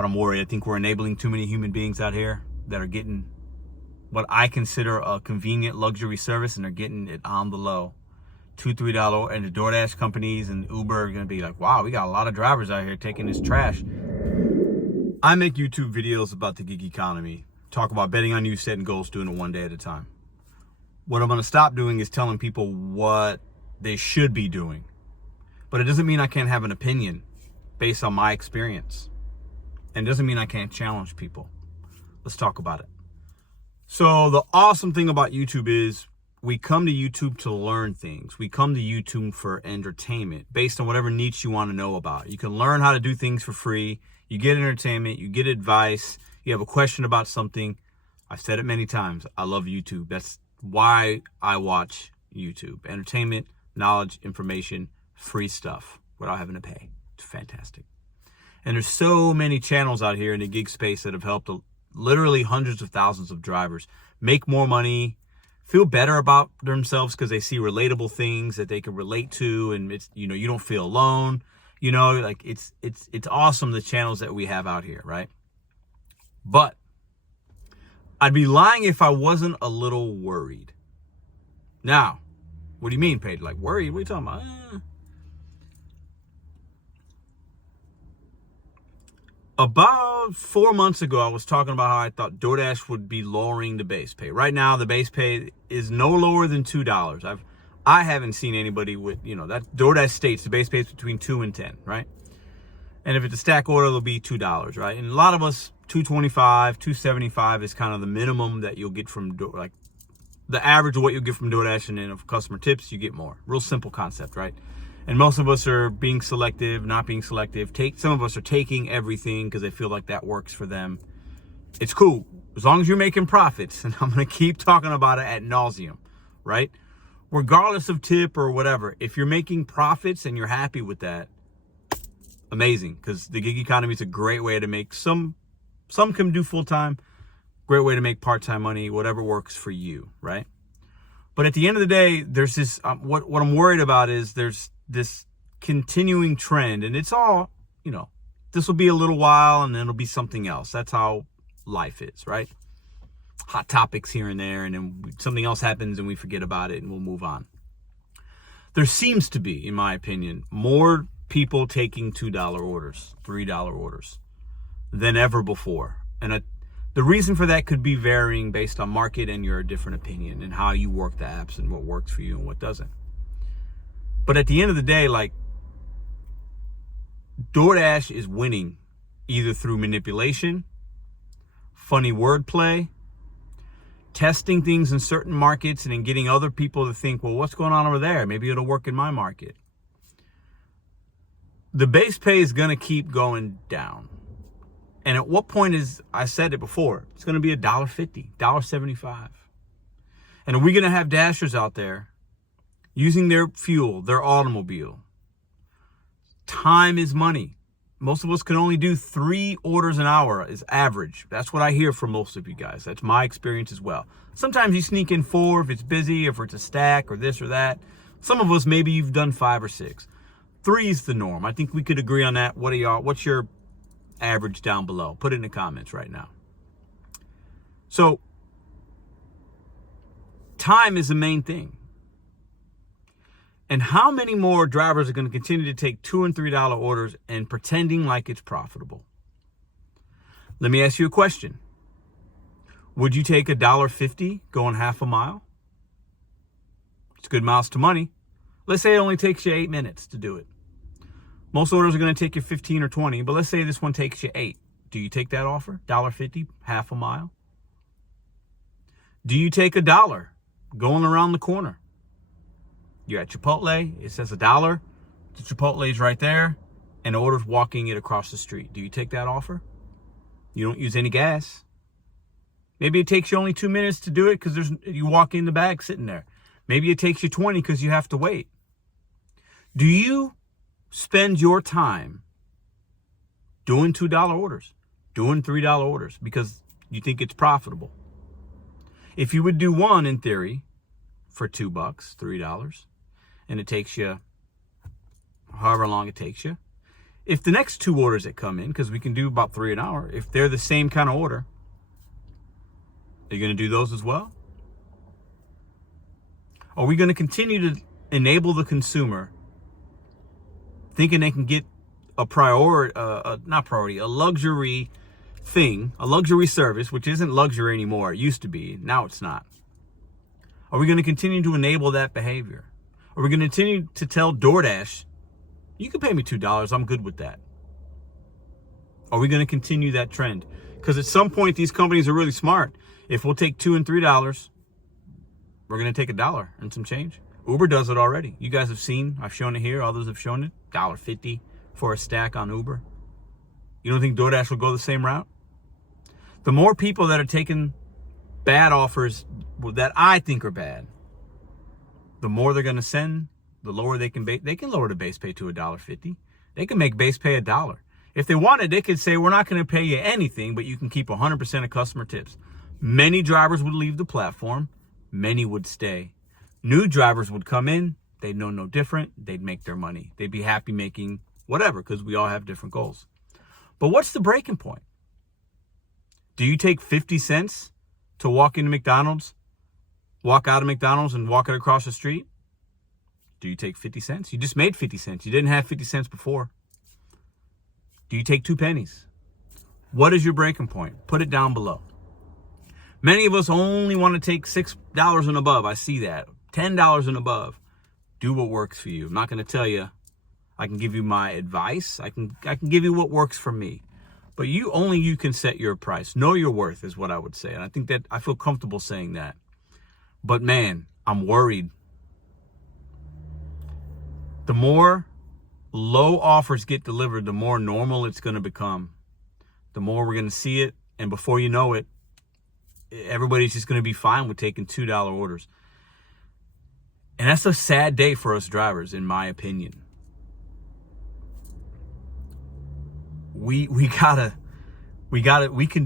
but I'm worried. I think we're enabling too many human beings out here that are getting what I consider a convenient luxury service, and they're getting it on the low. $2, $3, and the Doordash companies and Uber are going to be like, wow, we got a lot of drivers out here taking this trash. I make YouTube videos about the gig economy, talk about betting on you, setting goals, doing it one day at a time. What I'm going to stop doing is telling people what they should be doing. But it doesn't mean I can't have an opinion based on my experience. And it doesn't mean I can't challenge people. Let's talk about it. So the awesome thing about YouTube is we come to YouTube to learn things. We come to YouTube for entertainment based on whatever niche you want to know about. You can learn how to do things for free. You get entertainment. You get advice. You have a question about something. I've said it many times. I love YouTube. That's why I watch YouTube. Entertainment, knowledge, information, free stuff without having to pay. It's fantastic. And there's so many channels out here in the gig space that have helped literally hundreds of thousands of drivers make more money, feel better about themselves because they see relatable things that they can relate to, and it's, you know, you don't feel alone. You know, like it's awesome, the channels that we have out here, right? But I'd be lying if I wasn't a little worried. Now, what do you mean, Paige? Like worried? What are you talking about? About 4 months ago, I was talking about how I thought Doordash would be lowering the base pay. Right now, the base pay is no lower than $2. I haven't seen anybody with, you know, that Doordash states the base pay is between 2 and 10, right? And if it's a stack order, it'll be $2, right? And a lot of us, $2.25, $2.75 is kind of the minimum that you'll get from, like, the average of what you'll get from Doordash, and then if customer tips, you get more. Real simple concept, right? And most of us are being selective, not being selective. Some of us are taking everything because they feel like that works for them. It's cool, as long as you're making profits. And I'm going to keep talking about it ad nauseum, right? Regardless of tip or whatever, if you're making profits and you're happy with that, amazing. Because the gig economy is a great way to make some can do full-time, great way to make part-time money, whatever works for you, right? But at the end of the day, there's this, what I'm worried about is there's this continuing trend, and it's all, you know, this will be a little while and then it'll be something else. That's how life is, right? Hot topics here and there, and then something else happens and we forget about it and we'll move on. There seems to be, in my opinion, more people taking $2 orders, $3 orders than ever before. And the reason for that could be varying based on market and your different opinion and how you work the apps and what works for you and what doesn't. But at the end of the day, like, Doordash is winning either through manipulation, funny wordplay, testing things in certain markets and then getting other people to think, well, what's going on over there? Maybe it'll work in my market. The base pay is going to keep going down. And at what point is, I said it before, it's going to be $1.50, $1.75. And are we going to have dashers out there using their fuel, their automobile? Time is money. Most of us can only do 3 orders an hour is average. That's what I hear from most of you guys. That's my experience as well. Sometimes you sneak in 4 if it's busy, if it's a stack or this or that. Some of us, maybe you've done 5 or 6. 3 is the norm. I think we could agree on that. What are y'all? What's your average down below? Put it in the comments right now. So time is the main thing. And how many more drivers are going to continue to take $2 and $3 orders and pretending like it's profitable? Let me ask you a question. Would you take $1.50 going half a mile? It's good miles to money. Let's say it only takes you 8 minutes to do it. Most orders are going to take you 15 or 20, but let's say this one takes you 8. Do you take that offer? $1.50, half a mile? Do you take $1 going around the corner? You're at Chipotle, it says $1. The Chipotle is right there, and the order's walking it across the street. Do you take that offer? You don't use any gas. Maybe it takes you only 2 minutes to do it because you walk in the bag sitting there. Maybe it takes you 20 because you have to wait. Do you spend your time doing $2 orders, doing $3 orders because you think it's profitable? If you would do one, in theory, for $2, $3, and it takes you however long it takes you, if the next 2 orders that come in, because we can do about 3 an hour, if they're the same kind of order, are you going to do those as well? Are we going to continue to enable the consumer thinking they can get a a luxury thing, a luxury service, which isn't luxury anymore? It used to be. Now it's not. Are we going to continue to enable that behavior? Are we going to continue to tell DoorDash, you can pay me $2, I'm good with that? Are we going to continue that trend? Because at some point, these companies are really smart. If we'll take $2 and $3, we're going to take $1 and some change. Uber does it already. You guys have seen, I've shown it here, others have shown it, $1.50 for a stack on Uber. You don't think DoorDash will go the same route? The more people that are taking bad offers that I think are bad, the more they're going to send, the lower they can lower the base pay to $1.50. They can make base pay $1. If they wanted, they could say, we're not going to pay you anything, but you can keep 100% of customer tips. Many drivers would leave the platform. Many would stay. New drivers would come in. They'd know no different. They'd make their money. They'd be happy making whatever, because we all have different goals. But what's the breaking point? Do you take 50 cents to walk into McDonald's, walk out of McDonald's and walk it across the street? Do you take 50 cents? You just made 50 cents. You didn't have 50 cents before. Do you take 2 pennies? What is your breaking point? Put it down below. Many of us only want to take $6 and above. I see that. $10 and above. Do what works for you. I'm not going to tell you. I can give you my advice. I can give you what works for me. But you can set your price. Know your worth is what I would say. And I think that I feel comfortable saying that. But man, I'm worried. The more low offers get delivered, the more normal it's going to become. The more we're going to see it. And before you know it, everybody's just going to be fine with taking $2 orders. And that's a sad day for us drivers, in my opinion. We can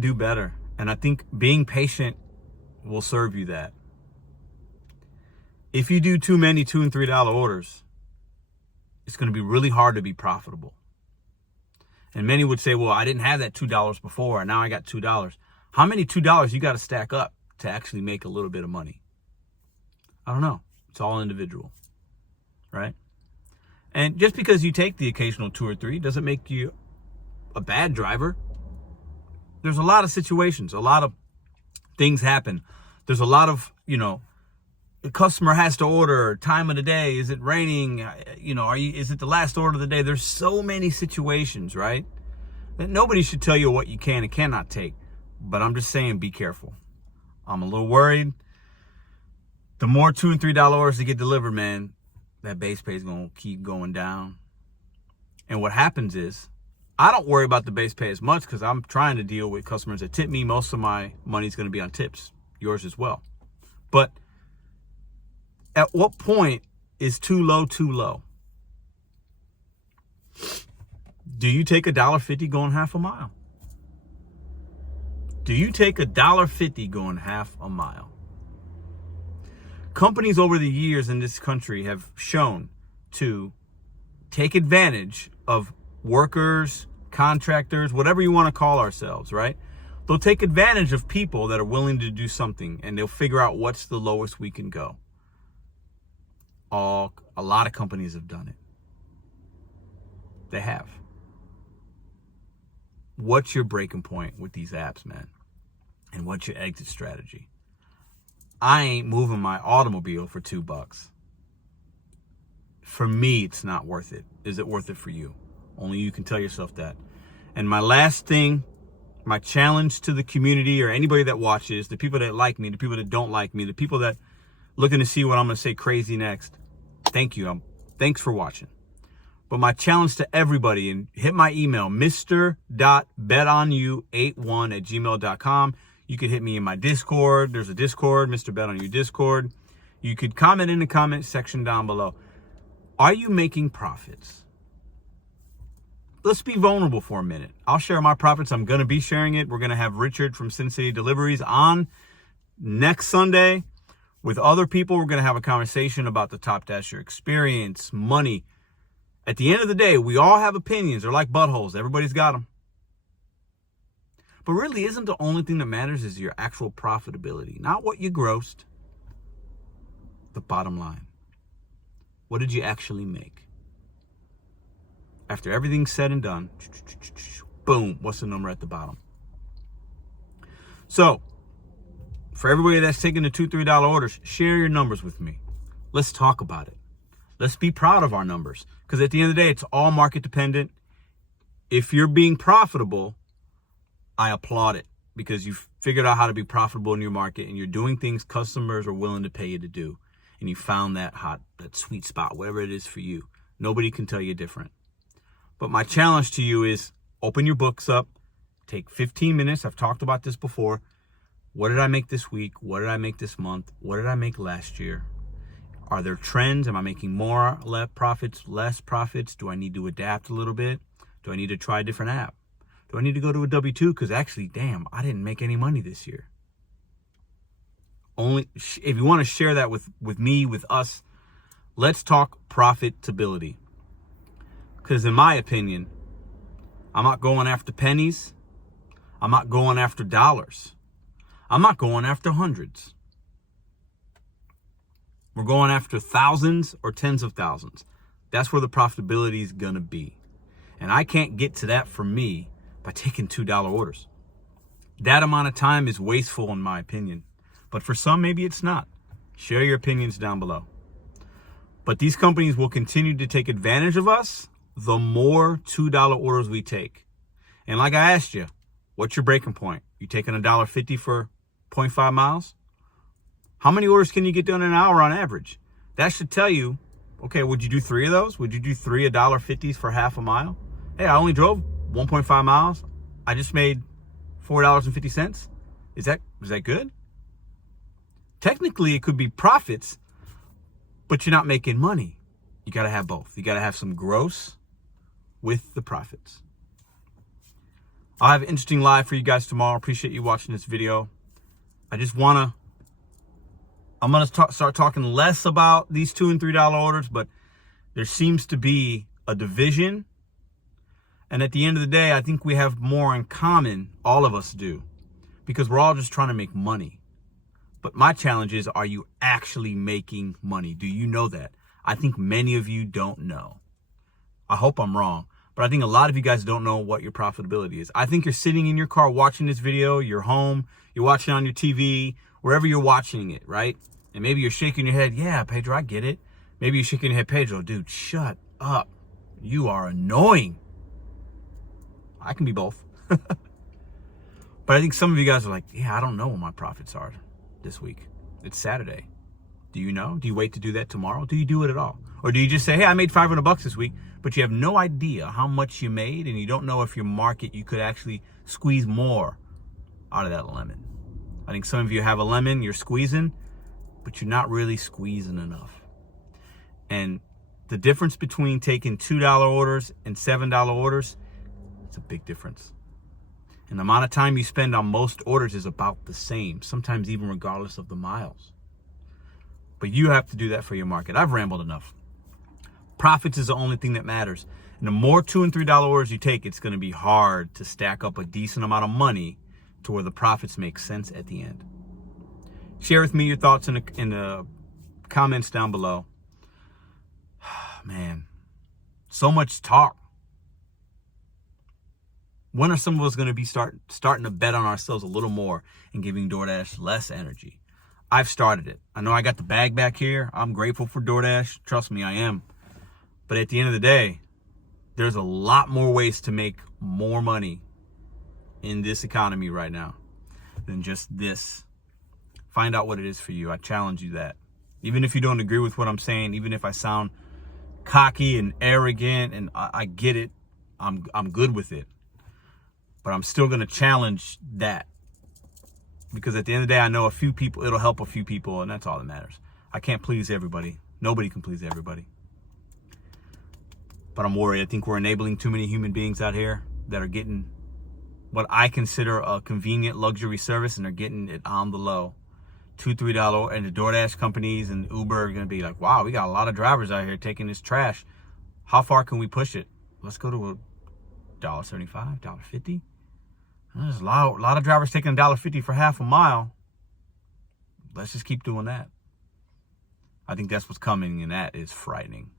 do better. And I think being patient will serve you that. If you do too many $2 and $3 orders, it's going to be really hard to be profitable. And many would say, well, I didn't have that $2 before, and now I got $2. How many $2 you got to stack up to actually make a little bit of money? I don't know. It's all individual, right? And just because you take the occasional 2 or 3 doesn't make you a bad driver. There's a lot of situations, a lot of things happen. There's a lot of, the customer has to order, time of the day, is it raining? Is it the last order of the day? There's so many situations, right? That nobody should tell you what you can and cannot take. But I'm just saying, be careful. I'm a little worried. The more $2 and $3 orders that get delivered, man, that base pay is going to keep going down. And what happens is, I don't worry about the base pay as much because I'm trying to deal with customers that tip me. Most of my money is going to be on tips. Yours as well. But at what point is too low too low? Do you take $1.50 going half a mile? Do you take $1.50 going half a mile? Companies over the years in this country have shown to take advantage of workers, contractors, whatever you want to call ourselves, right? They'll take advantage of people that are willing to do something, and they'll figure out what's the lowest we can go. A lot of companies have done it. They have. What's your breaking point with these apps, man? And what's your exit strategy? I ain't moving my automobile for $2. For me, it's not worth it. Is it worth it for you? Only you can tell yourself that. And my last thing, my challenge to the community or anybody that watches, the people that like me, the people that don't like me, the people that looking to see what I'm going to say crazy next. Thank you. Thanks for watching. But my challenge to everybody, and hit my email, Mr.BetonYou81@gmail.com. You could hit me in my Discord. There's a Discord, Mr.BetonYou Discord. You could comment in the comment section down below. Are you making profits? Let's be vulnerable for a minute. I'll share my profits. I'm going to be sharing it. We're going to have Richard from Sin City Deliveries on next Sunday. With other people, we're going to have a conversation about the Top Dasher experience, money, At the end of the day, we all have opinions. They're like buttholes. Everybody's got them. But really, isn't the only thing that matters is your actual profitability, not what you grossed. The bottom line. What did you actually make? After everything's said and done, boom, what's the number at the bottom? So, for everybody that's taking the $2, $3 orders, share your numbers with me. Let's talk about it. Let's be proud of our numbers. Because at the end of the day, it's all market dependent. If you're being profitable, I applaud it. Because you've figured out how to be profitable in your market and you're doing things customers are willing to pay you to do. And you found that sweet spot, whatever it is for you. Nobody can tell you different. But my challenge to you is open your books up, take 15 minutes. I've talked about this before. What did I make this week? What did I make this month? What did I make last year? Are there trends? Am I making more, less profits? Do I need to adapt a little bit? Do I need to try a different app? Do I need to go to a W-2? Because actually, damn, I didn't make any money this year. Only if you want to share that with me, with us, let's talk profitability. Because in my opinion, I'm not going after pennies. I'm not going after dollars. I'm not going after hundreds. We're going after thousands or tens of thousands. That's where the profitability is going to be. And I can't get to that for me by taking $2 orders. That amount of time is wasteful in my opinion. But for some, maybe it's not. Share your opinions down below. But these companies will continue to take advantage of us the more $2 orders we take. And like I asked you, what's your breaking point? You taking $1.50 for 0.5 miles? How many orders can you get done in an hour on average? That should tell you, okay, would you do 3 of those? Would you do 3 $1.50s for half a mile? Hey, I only drove 1.5 miles. I just made $4.50. Is that good? Technically, it could be profits, but you're not making money. You got to have both. You got to have some gross with the profits. I'll have an interesting live for you guys tomorrow. Appreciate you watching this video. I'm going to start talking less about these $2 and $3 orders, but there seems to be a division. And at the end of the day, I think we have more in common, all of us do, because we're all just trying to make money. But my challenge is, are you actually making money? Do you know that? I think many of you don't know. I hope I'm wrong, but I think a lot of you guys don't know what your profitability is. I think you're sitting in your car watching this video, you're home, you're watching on your TV, wherever you're watching it, right? And maybe you're shaking your head, yeah, Pedro, I get it. Maybe you're shaking your head, Pedro, dude, shut up. You are annoying. I can be both. But I think some of you guys are like, yeah, I don't know what my profits are this week. It's Saturday. Do you know? Do you wait to do that tomorrow? Do you do it at all? Or do you just say, hey, I made $500 this week, but you have no idea how much you made and you don't know if your market, you could actually squeeze more out of that lemon. I think some of you have a lemon, you're squeezing, but you're not really squeezing enough. And the difference between taking $2 orders and $7 orders, it's a big difference. And the amount of time you spend on most orders is about the same, sometimes even regardless of the miles. But you have to do that for your market. I've rambled enough. Profits is the only thing that matters. And the more $2 and $3 orders you take, it's going to be hard to stack up a decent amount of money to where the profits make sense at the end. Share with me your thoughts in the comments down below. Man, so much talk. When are some of us going to be starting to bet on ourselves a little more and giving Doordash less energy? I've started it. I know I got the bag back here. I'm grateful for Doordash. Trust me, I am. But at the end of the day, there's a lot more ways to make more money in this economy right now than just this. Find out what it is for you. I challenge you that. Even if you don't agree with what I'm saying, even if I sound cocky and arrogant, and I get it, I'm good with it. But I'm still going to challenge that. Because at the end of the day, I know a few people, it'll help a few people, and that's all that matters. I can't please everybody. Nobody can please everybody. But I'm worried. I think we're enabling too many human beings out here that are getting what I consider a convenient luxury service, and they're getting it on the low. $2, $3, and the DoorDash companies and Uber are going to be like, wow, we got a lot of drivers out here taking this trash. How far can we push it? Let's go to $1.75, $1.50. There's a lot of drivers taking $1.50 for half a mile. Let's just keep doing that. I think that's what's coming, and that is frightening.